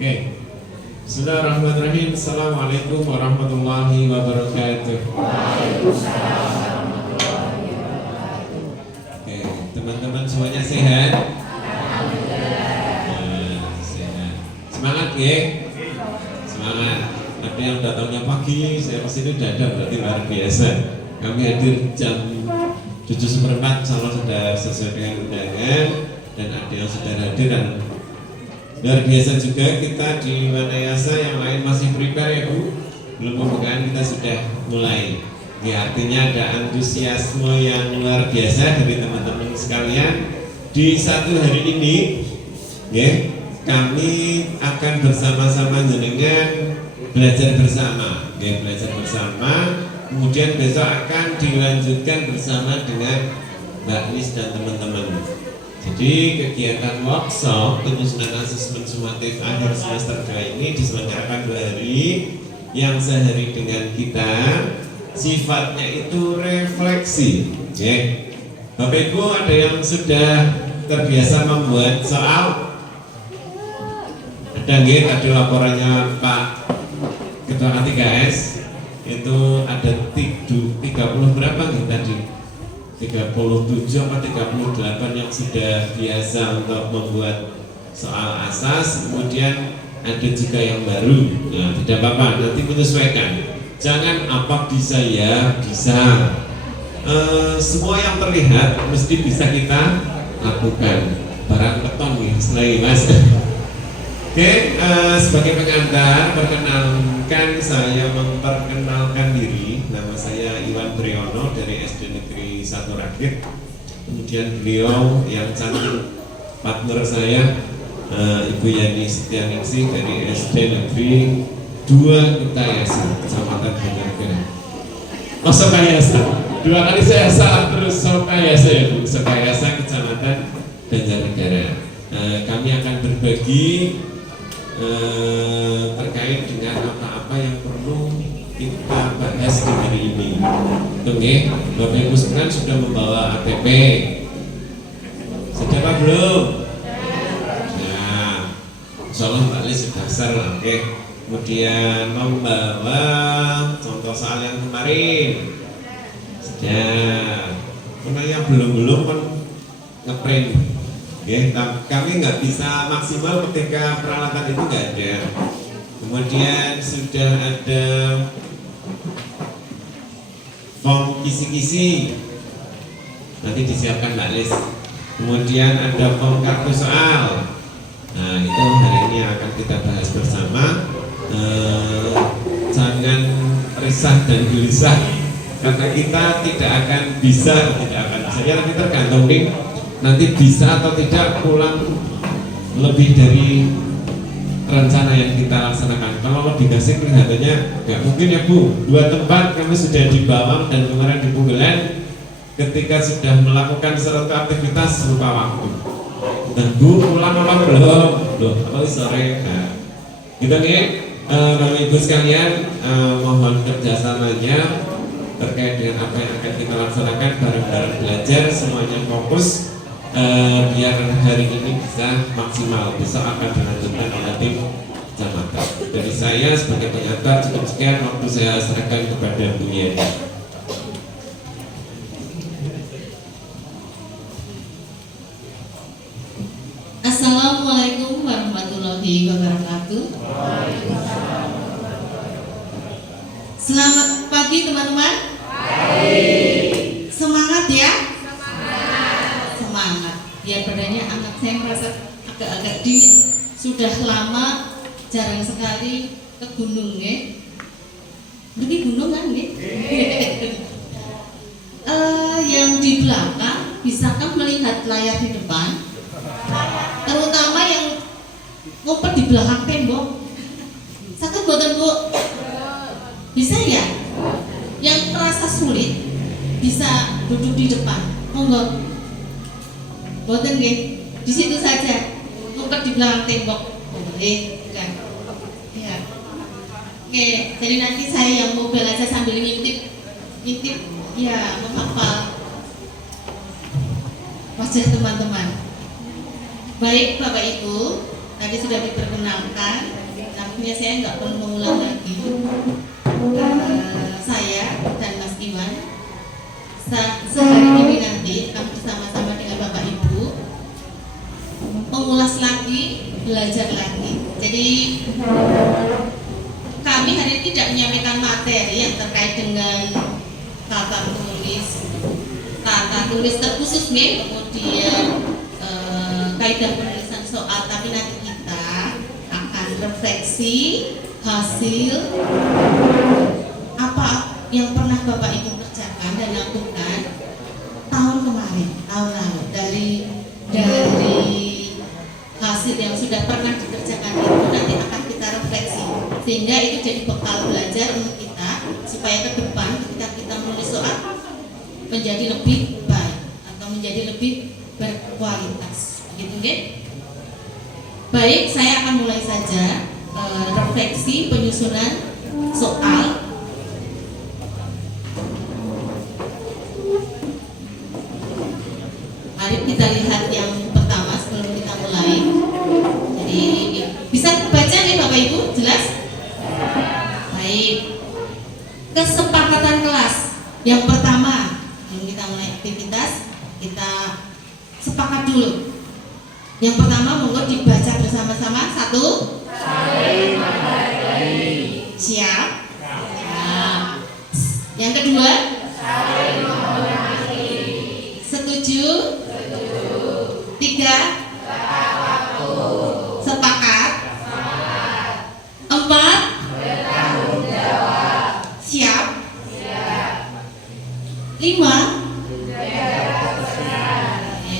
Oke. Bismillahirrahmanirrahim. Assalamualaikum warahmatullahi wabarakatuh. Waalaikumsalam warahmatullahi wabarakatuh. Oke, teman-teman semuanya sehat? Alhamdulillah. Sehat. Semangat ya? Semangat. Ada yang datangnya pagi, saya kesini dadak berarti luar biasa. Kami hadir jam 7:04 sama sudah sesuai dengan undangan, dan ada yang sudah hadir dan luar biasa juga. Kita di Wanayasa yang lain masih prepare ya Bu, belum pembukaan, kita sudah mulai ya, artinya ada antusiasme yang luar biasa dari teman-teman sekalian. Di satu hari ini ya, kami akan bersama-sama dengan belajar bersama ya, belajar bersama, kemudian besok akan dilanjutkan bersama dengan Mbak Lis dan teman-teman. Jadi kegiatan workshop penyusunan asesmen sumatif akhir semester 2 ini diselenggarakan 2 hari, yang sehari dengan kita sifatnya itu refleksi ya. Bapak Ibu ada yang sudah terbiasa membuat soal? Ada nggih? Tadi laporannya Pak Ketua K3S itu ada 30 berapa nih tadi? 37 atau 38 yang sudah biasa untuk membuat soal asas, kemudian ada juga yang baru. Nah, tidak apa-apa, nanti menyesuaikan. Jangan apa bisa ya, bisa. Semua yang terlihat mesti bisa kita lakukan. Barang beton nih, selain Mas. Oke, sebagai pengantar, perkenalkan, saya memperkenalkan diri. Nama saya Iwan Briono dari SD Negeri 1 Rakit. Kemudian beliau yang cantik partner saya, Ibu Yani Setianingsih dari SD Negeri 2 Kutayasa, Kecamatan Banjarnegara. Oh, Sokayasa. 2 kali saya salah terus, Sokayasa ya Bu, Sokayasa Kecamatan Banjarnegara. Kami akan berbagi terkait dengan apa-apa yang perlu kita bahas di hari ini. Oke, Bapak Ibu sekalian sudah membawa ATP. Sudah apa belum? Nah, insya Allah Mbak Lis sudah share. Oke. Kemudian membawa contoh soal yang kemarin. Sudah. Karena yang belum kan ngeprint. Ya, kami nggak bisa maksimal ketika peralatan itu nggak ada. Kemudian sudah ada form kisi-kisi, nanti disiapkan Mbak Lis. Kemudian ada form kartu soal. Nah, itu hari ini akan kita bahas bersama. Jangan risah dan gelisah karena kita tidak akan bisa, ya nanti tergantung nih, nanti bisa atau tidak pulang lebih dari rencana yang kita laksanakan. Kalau lebih basic kelihatannya nggak mungkin ya Bu. 2 tempat kami sudah di Bawang dan kemarin di Punggelen, ketika sudah melakukan suatu aktivitas lupa waktu. Dan Bu pulang apa belum? Loh, apa sore? Nah, gitu nih, Bapak Ibu sekalian, mohon kerjasamanya terkait dengan apa yang akan kita laksanakan, bareng-bareng belajar, semuanya fokus. Biar hari ini bisa maksimal, besok akan dilanjutkan oleh tim kecamatan. Dari saya sebagai pengantar cukup sekian, waktu saya serahkan kepada Bu Yani. Assalamualaikum warahmatullahi wabarakatuh. Selamat pagi teman-teman. Semangat ya. Semangat. Biar badannya anak saya merasa agak-agak dingin. Sudah lama jarang sekali ke gunung ya. Pergi gunung kan ya? Yang di belakang, bisakah melihat layar di depan? Terutama yang ngumpet di belakang tembok. Sakit boten Bu? Bisa ya? Yang terasa sulit bisa duduk di depan. Monggo. Boten nggih. Di situ saja. Ngumpet di belakang tembok. Kan. Ya. Oke, jadi nanti saya yang mau belajar sambil ngintip ya, menghafal wajah teman-teman. Baik Bapak Ibu, tadi sudah diperkenalkan kayaknya saya nggak perlu mengulang lagi. Saya dan Mas Iwan sehari ini nanti akan bersama-sama dengan Bapak Ibu mengulas lagi, belajar lagi. Jadi kami hari ini tidak menyampaikan materi yang terkait dengan tata tulis terkhusus nih, kemudian kaidah penulisan soal, tapi nanti kita akan refleksi hasil apa yang pernah Bapak Ibu kerjakan dan lakukan tahun kemarin, tahun lalu. Dari hasil yang sudah pernah dikerjakan itu nanti akan kita refleksi, sehingga itu jadi bekal belajar untuk kita supaya ke depan ketika kita menulis soal menjadi lebih baik atau menjadi lebih berkualitas, gitu kan? Baik, saya akan mulai saja refleksi penyusunan soal. Mari kita lihat yang pertama sebelum kita mulai. Jadi bisa baca nih Bapak Ibu, jelas? Baik. Kesepakatan kelas yang pertama. Sebelum kita mulai aktivitas, kita sepakat dulu. Yang pertama monggo dibaca bersama-sama. 1. Saling menghargai. Siap? Siap. Yang kedua? Saling menghormati. Setuju? Setuju. 3. Sepakat. 4. Bertanggung jawab. Siap? 5.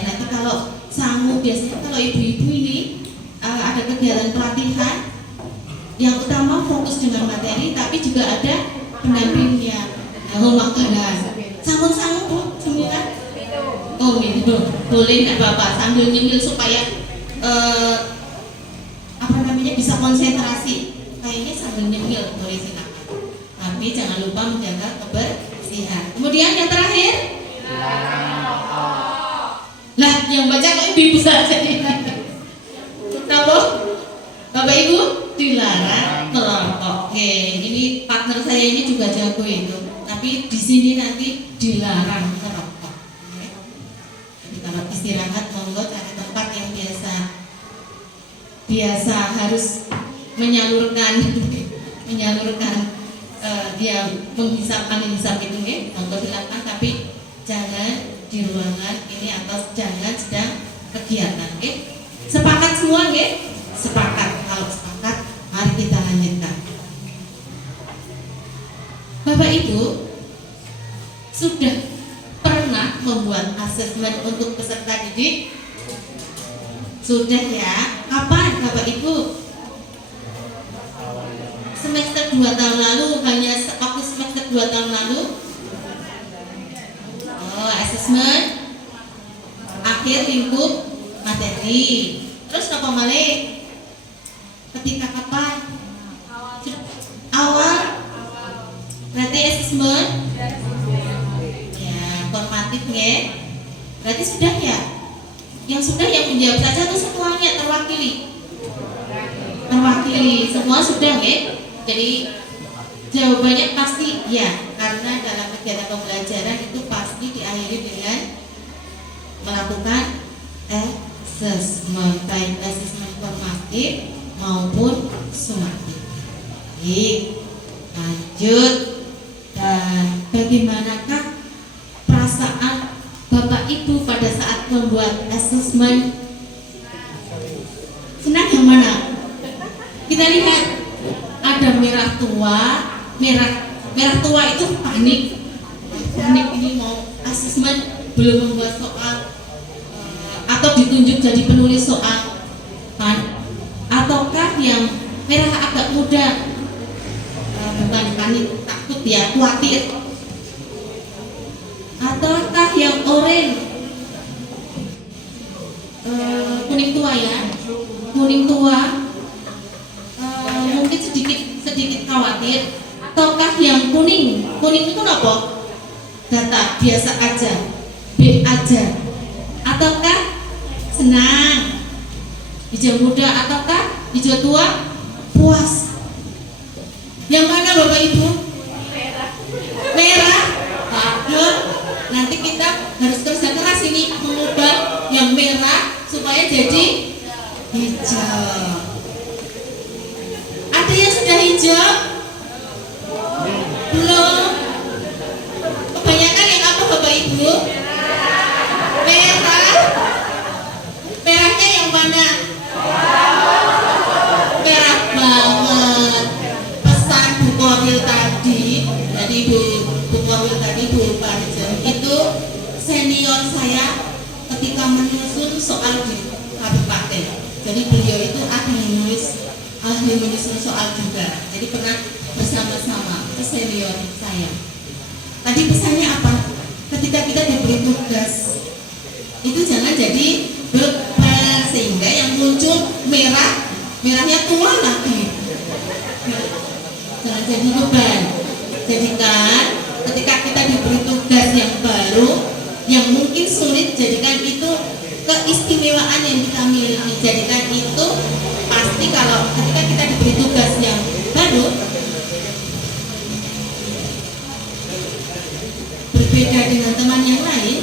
Nanti kalau sangu, biasanya kalau ibu-ibu ini ada kegiatan pelatihan, yang utama fokus dengan materi, tapi juga ada pendampingnya. Makanan, sangu-sangu Bu, cemilan. Oh minum, boleh nggak Bapak sambil nyemil supaya bisa konsentrasi. Kayaknya sambil nyemil boleh silakan. Tapi jangan lupa menjaga kebersihan. Kemudian yang terakhir, lah yang baca kok ibu saja nih. Kenapa? Bapak Ibu dilarang merokok. Oke, ini partner saya ini juga jago itu. Tapi di sini nanti dilarang merokok. Jadi kalau istirahat monggo cari tempat yang biasa harus menyalurkan dia menghisap itu nih, monggo silakan, tapi jangan di ruangan ini atau jangan sedang kegiatan. Sepakat semua nggih? Sepakat. Kalau sepakat, mari kita lanjutkan. Bapak Ibu sudah pernah membuat asesmen untuk peserta didik? Sudah ya? Kapan Bapak Ibu? Semester 2 tahun lalu, hanya waktu semester 2 tahun lalu. Oh, asesmen akhir lingkup materi. Terus apa malih? Ketika kapan? Awal. Berarti asesmen ya formatif ya. Berarti sudah ya? Yang sudah yang menjawab saja atau semuanya terwakili? Terwakili, semua sudah ya. Jadi jawabannya pasti ya, karena dalam kegiatan pembelajaran itu pasti diakhiri dengan melakukan asesmen, baik asesmen formatif maupun sumatif. Baik, lanjut. Dan bagaimanakah perasaan Bapak Ibu pada saat membuat asesmen? Senang yang mana? Kita lihat ada merah tua. Merah tua itu panik ini mau asesmen, belum membuat soal atau ditunjuk jadi penulis soal kan? Ataukah yang merah agak muda, bukan panik, takut ya, khawatir? Ataukah yang oranye, kuning tua ya, kuning tua, mungkin sedikit khawatir? Ataukah yang kuning itu apa? Data biasa aja, B aja? Ataukah senang? Hijau muda ataukah hijau tua? Puas. Yang mana Bapak Ibu? Merah. Aduh, nanti kita harus kerja keras ini mengubah yang merah supaya jadi hijau. Ada yang sudah hijau? Belum. Kebanyakan yang apa Bapak Ibu? Merah. Merahnya yang mana? Merah banget. Pesan Bu Korwil tadi, jadi Bu Korwil tadi, Bu Parjen itu senior saya ketika menyusun soal di kabupaten. Jadi beliau itu ahli menyusun soal juga. Jadi pernah bersama-sama, itu senior saya. Tadi pesannya apa? Ketika kita diberi tugas, itu jangan jadi beban sehingga yang muncul merahnya tua lagi. Jangan jadi beban. Jadikan ketika kita diberi tugas yang baru, yang mungkin sulit, jadikan itu keistimewaan yang kita miliki. Jadikan itu pasti kalau ketika kita diberi tugas yang baru berbeda dengan teman yang lain,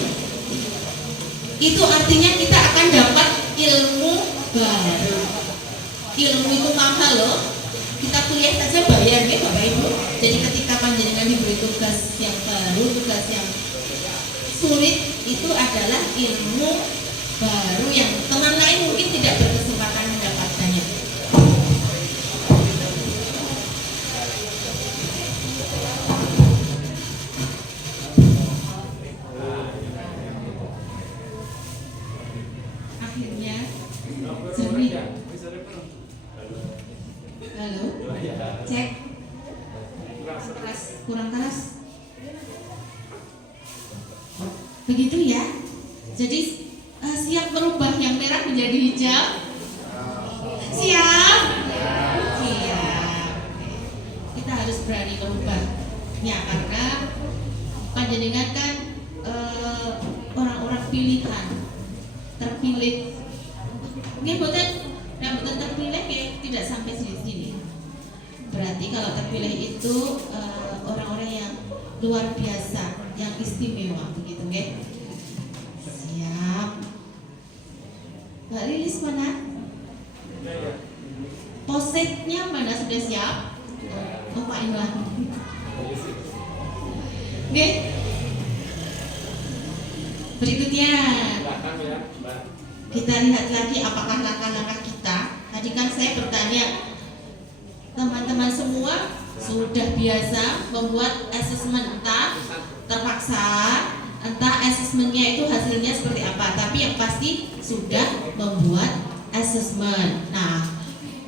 itu artinya kita akan dapat ilmu baru. Ilmu itu mahal loh. Kita kuliah saja bayar ya Bapak Ibu. Jadi ketika panjenengan diberi tugas yang baru, tugas yang sulit, itu adalah ilmu baru yang teman lain mungkin tidak berkesempatan mendapatkannya. Akhirnya jernih. Halo, cek. Kurang keras. Begitu ya. Jadi siap merubah yang merah menjadi hijau? Siap? Siap. Kita harus berani merubah. Ya, karena panjenengan kan orang-orang pilihan, terpilih. Mungkin betul terpilih ya, tidak sampai sini. Berarti kalau terpilih itu orang-orang yang luar biasa, yang istimewa, begitu kan? Siap. Mbak Lilis mana? Posetnya mana, sudah siap? Oh Pak Iwan. Oke. Berikutnya kita lihat lagi apakah langkah-langkah kita. Tadi kan saya bertanya, teman-teman semua sudah biasa membuat asesmen, entah terpaksa, entah asesmennya itu hasilnya seperti apa, tapi yang pasti sudah membuat asesmen. Nah,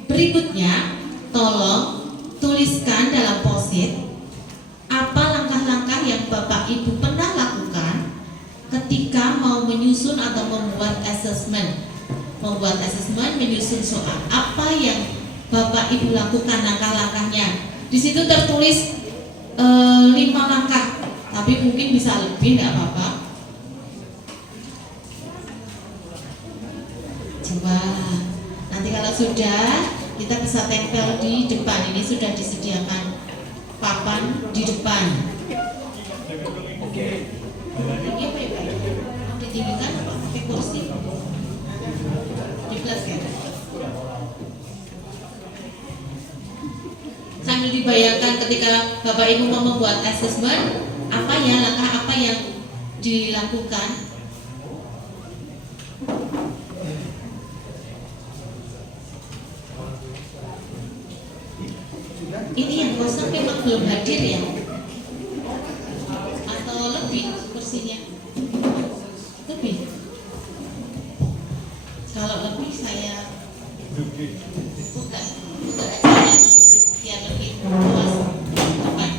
berikutnya tolong tuliskan dalam post-it apa langkah-langkah yang Bapak Ibu pernah lakukan ketika mau menyusun atau membuat asesmen. Membuat asesmen, menyusun soal. Apa yang Bapak Ibu lakukan langkah-langkahnya? Di situ tertulis 5 langkah, tapi mungkin bisa lebih, tidak apa-apa. Coba nanti kalau sudah, kita bisa tempel di depan. Ini sudah disediakan papan di depan. Oke. Ini apa ya Pak? Ditinggikan apa? Pakai kursi? Di kelas ya? Sambil dibayangkan ketika Bapak Ibu mau membuat asesmen, apa ya langkah apa yang dilakukan? Ini yang kosong memang belum hadir ya? Atau lebih kursinya? Lebih? Kalau lebih saya buka aja ya, biar lebih luas depan.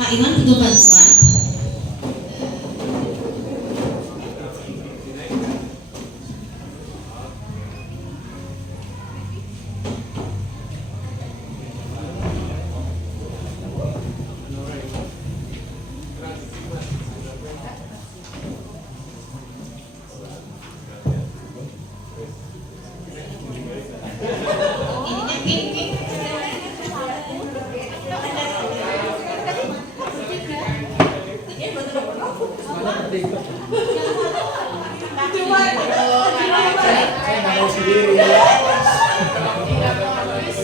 Pak Iwan butuh bantuan. Oke.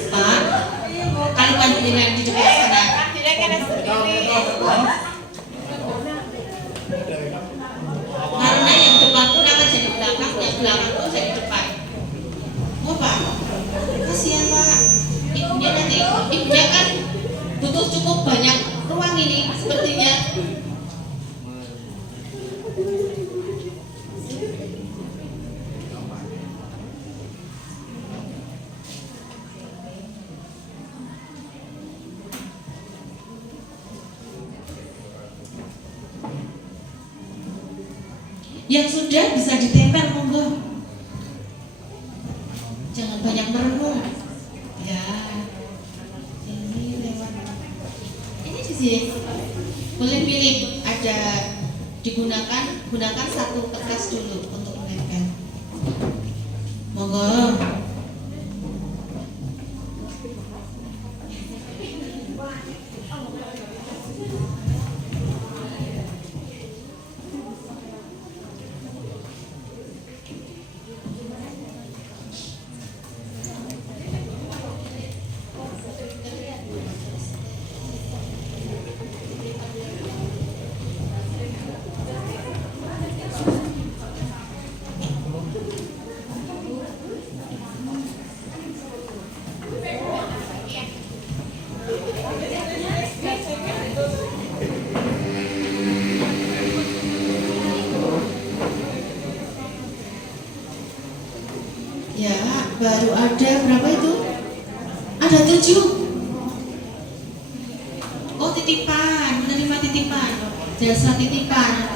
Pak, kalau panjenengan di depan sana, karena yang depan pun akan jadi belakang, yang belakang pun jadi depan. Oh Pak, kasihan Pak. Ibunya kan butuh cukup banyak ruang ini sepertinya. Yang sudah bisa ditempel monggo. Jangan banyak merenung. Ya. Ini lewat. Ini di sini. Boleh pilih, ada gunakan satu kertas dulu untuk menempel. Monggo. Ya, baru ada berapa itu? Ada 7. Oh, titipan, menerima titipan, jasa titipan,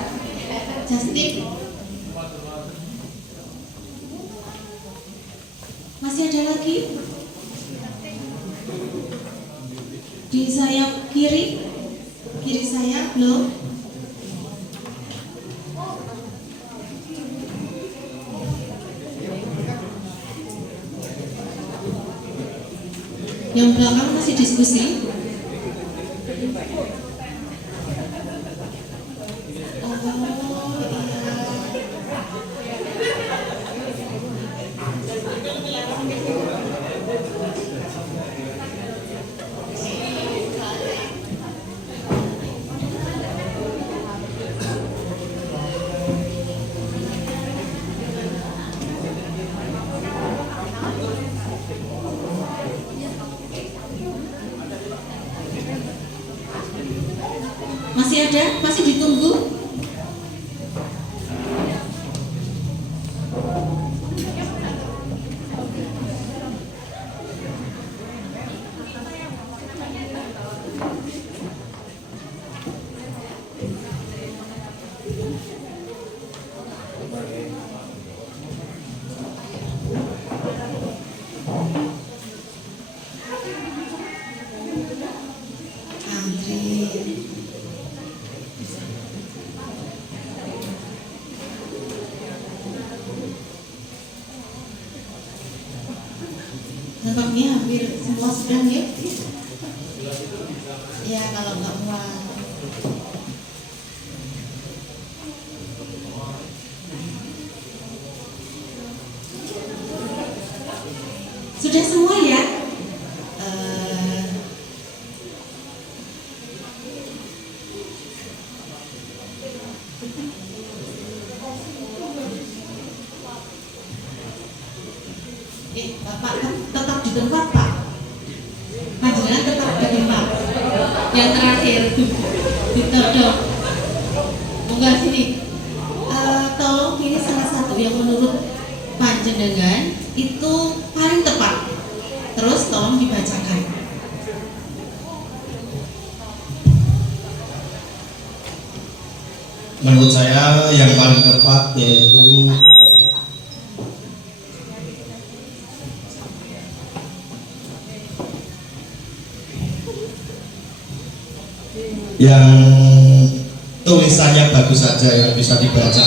justip. Masih ada lagi? Di sayap kiri saya belum. Yang belakang masih diskusi. Oh masih ada, masih ditunggu. Nampaknya hampir semua sudah ya. Ya kalau nggak muat. Sudah semua ya. Bapak tetap di tempat Pak. Panjenengan tetap di tempat. Yang terakhir ditodong. Enggak sini. Tolong ini salah satu yang menurut panjenengan itu paling tepat. Terus tolong dibacakan. Menurut saya yang paling tepat yaitu yang tulisannya bagus saja yang bisa dibaca.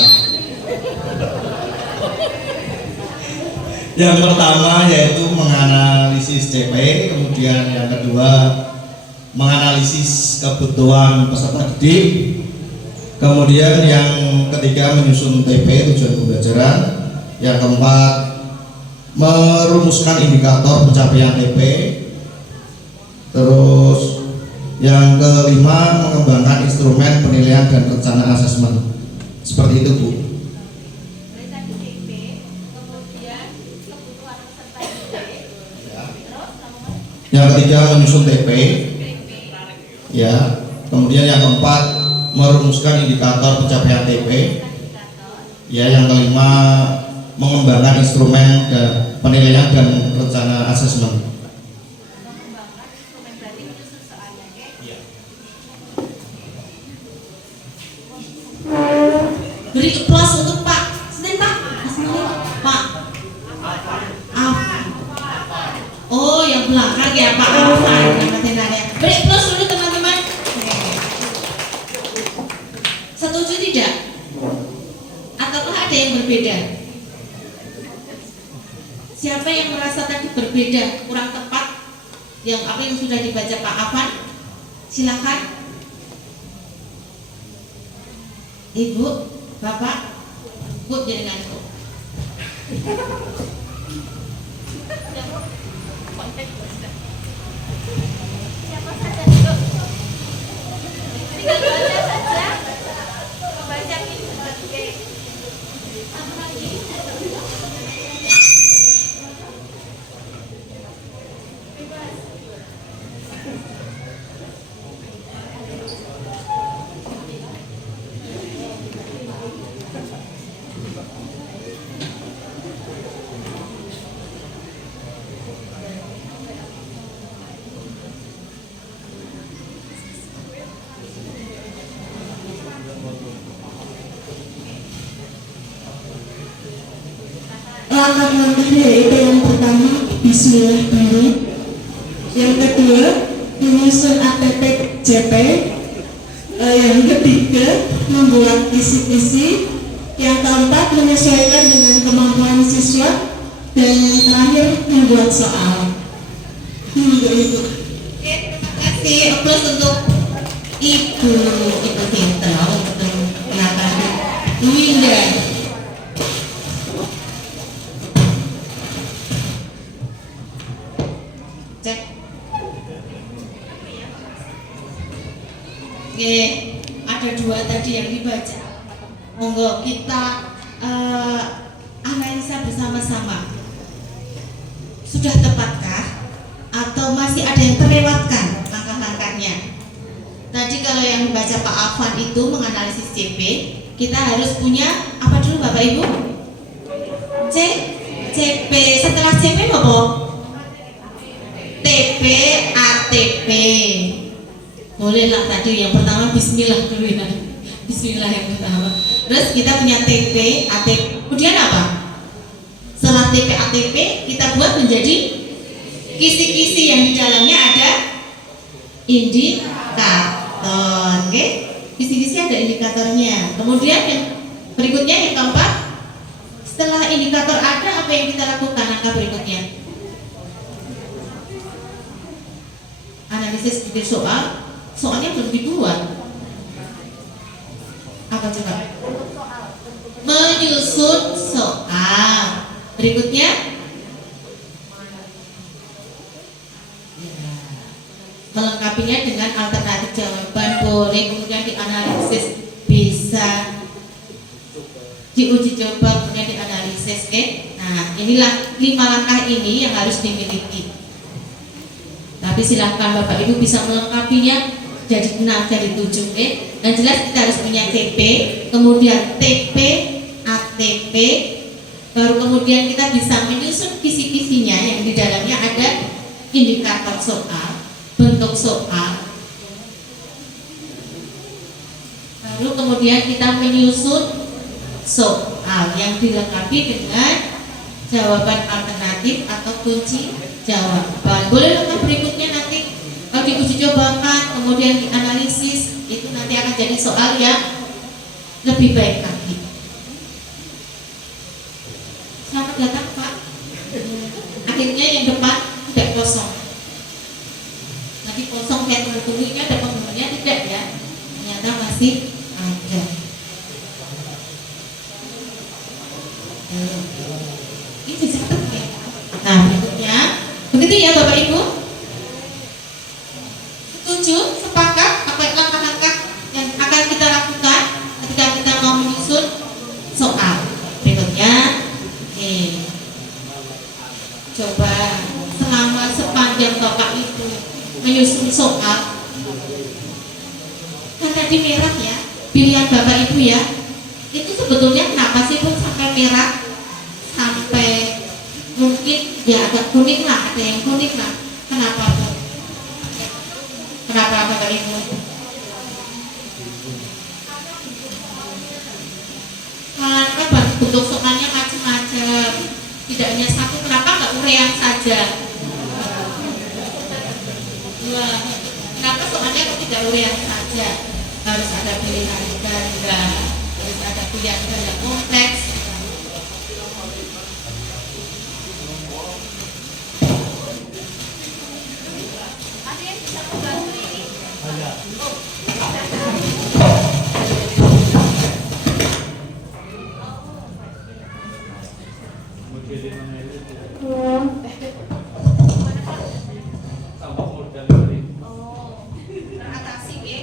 Yang pertama yaitu menganalisis CP, kemudian yang kedua menganalisis kebutuhan peserta didik, kemudian yang ketiga menyusun TP tujuan pembelajaran, yang keempat merumuskan indikator pencapaian TP, terus yang kelima mengembangkan instrumen penilaian dan rencana asesmen. Seperti itu, Bu. Yang ketiga menyusun TP, ya. Kemudian yang keempat merumuskan indikator pencapaian TP, ya. Yang kelima mengembangkan instrumen dan penilaian dan rencana asesmen. Beri applause untuk Pak. Sini Pak. Pak. Oh, yang belakang ya Pak Afan. Beri applause dulu teman-teman. Setuju tidak? Ataukah ada yang berbeda? Siapa yang merasa tadi berbeda, kurang tepat? Yang apa yang sudah dibaca Pak Afan? Silakan. Ibu, Bapak, Bu, jaringanku. Siapa saja dulu? Tinggal baca saja. Membaca ini sebagai apa lagi? Bebas. Langkah-langkahnya yaitu yang pertama bismillah dulu, yang kedua menyusun ATP CP, yang ketiga membuat kisi-kisi, yang keempat menyesuaikan dengan kemampuan siswa, dan yang terakhir membuat soal. Ibu. Oke, terima kasih. Applause untuk Ibu pinter untuk mengatakan Winda. Cek. Oke, ada dua tadi yang dibaca. Monggo kita analisa bersama-sama. Sudah tepatkah? Atau masih ada yang terlewatkan langkah-langkahnya? Tadi kalau yang dibaca Pak Afan itu menganalisis CP, kita harus punya apa dulu Bapak Ibu? CP. Setelah CP apa? TP, ATP. Bolehlah tadi yang pertama Bismillah dulu ya. Bismillah yang pertama. Terus kita punya TP, ATP. Kemudian apa? Setelah TP, ATP kita buat menjadi kisi-kisi yang di dalamnya ada indikator. Oke? Kisi-kisi ada indikatornya. Kemudian yang berikutnya yang keempat, setelah indikator ada apa yang kita lakukan langkah berikutnya? Analisis bikin soal, soalnya belum dibuat. Apa coba? Menyusun soal. Berikutnya melengkapinya dengan alternatif jawaban, boleh kemudian dianalisis, bisa diuji coba, kemudian dianalisis. Nah, inilah 5 langkah ini yang harus dimiliki. Tapi silahkan Bapak Ibu bisa melengkapinya jadi 6, jadi 7. Dan jelas kita harus punya TP, kemudian TP, ATP, baru kemudian kita bisa menyusun kisi-kisinya yang di dalamnya ada indikator soal, bentuk soal, baru kemudian kita menyusun soal yang dilengkapi dengan jawaban alternatif atau kunci jawaban. Boleh langkah berikutnya nanti kalau diuji cobakan kemudian dianalisis, itu nanti akan jadi soal yang lebih baik lagi. Selamat datang Pak. Tadi kosong kayak tunggu ini ada penghuninya tidak ya? Ternyata masih ada. Ini dicatat ya. Nah berikutnya, begitu ya Bapak Ibu? Setuju? Sepakat? Apa langkah-langkah yang akan kita lakukan ketika kita mau menyusun soal? Berikutnya, coba selama sepanjang Bapak Ibu menyusun soal, kan tadi merah ya, pilihan Bapak Ibu ya, itu sebetulnya kenapa sih pun sampai merah, sampai mungkin ya agak kuning lah, ada yang kuning lah, kenapa pun? Kenapa Bapak Ibu? Karena bentuk soalnya macam-macam, tidak hanya satu. Kenapa nggak urean saja? Dua. Kenapa soalnya kok tidak urean saja? Harus ada pilihan ganda, harus ada pilihan ganda kompleks. Ada yang bisa membantu ini? Teratasi ya.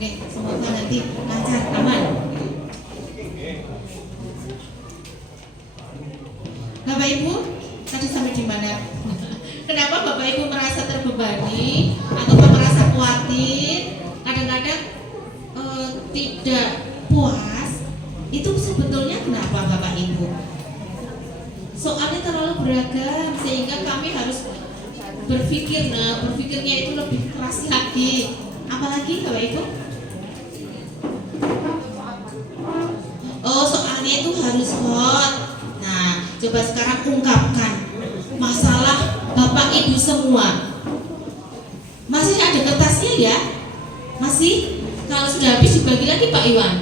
Oke, semoga nanti lancar, aman. Bapak Ibu, tadi sampai di mana? Kenapa Bapak Ibu merasa terbebani atau merasa khawatir? Kadang-kadang tidak puas. Itu sebetulnya kenapa Bapak Ibu? Soalnya terlalu beragam sehingga kami harus berpikir, berpikirnya itu lebih keras lagi. Apalagi Bapak Ibu? Oh, soalnya itu harus hot. Nah, coba sekarang ungkapkan masalah Bapak Ibu semua. Masih ada kertasnya ya? Masih? Kalau sudah habis dibagi lagi Pak Iwan.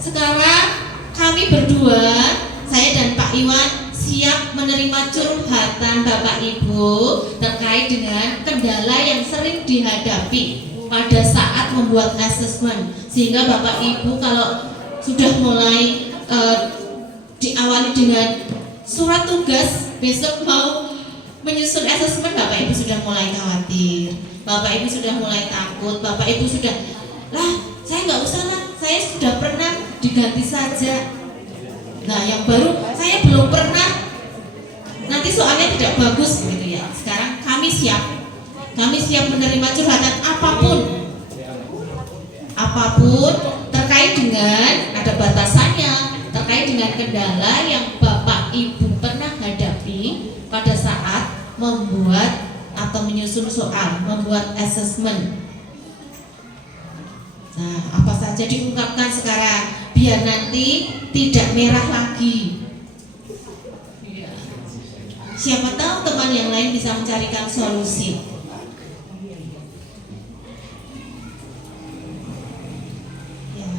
Sekarang kami berdua, saya dan Pak Iwan siap menerima curhatan Bapak Ibu terkait dengan kendala yang sering dihadapi pada saat membuat asesmen, sehingga Bapak Ibu kalau sudah mulai diawali dengan surat tugas besok mau menyusun asesmen, Bapak Ibu sudah mulai khawatir, Bapak Ibu sudah mulai takut, Bapak Ibu sudah lah saya nggak usah lah, saya sudah pernah diganti saja. Nah yang baru saya belum pernah, nanti soalnya tidak bagus gitu ya. Sekarang kami siap menerima curhatan apapun terkait dengan, ada batasannya, terkait dengan kendala yang Bapak Ibu pernah hadapi pada saat membuat atau menyusun soal, membuat asesmen. Nah, apa saja diungkapkan sekarang biar nanti tidak merah lagi. Siapa tahu teman yang lain bisa mencarikan solusi. Ya.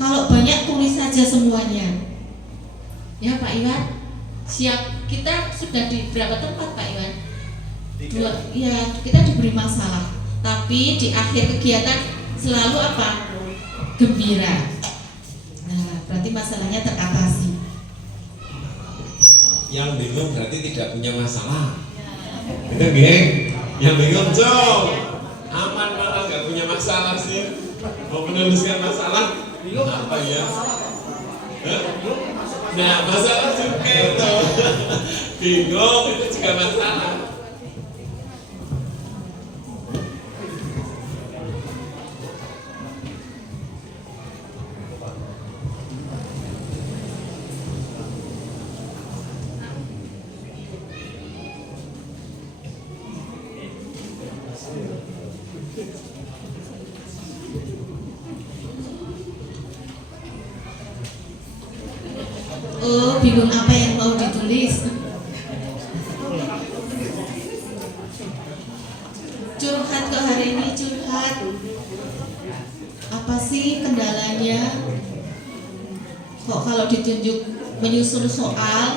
Kalau banyak tulis saja semuanya. Ya Pak Iwan, siap. Kita sudah di berapa tempat Pak Iwan? 2. Ya, kita diberi masalah. Tapi di akhir kegiatan selalu apa? Gembira. Nah, berarti masalahnya teratasi. Yang bingung berarti tidak punya masalah. Itu geng. Yang bingung jauh. Aman malah nggak punya masalah sih. Mau menuliskan masalah? Bingung apa ya? Nah, masalah juga itu. Bingung itu juga masalah. Oh, bingung apa yang mau ditulis. Curhat kok hari ini, curhat. Apa sih kendalanya? Kok kalau ditunjuk menyusun soal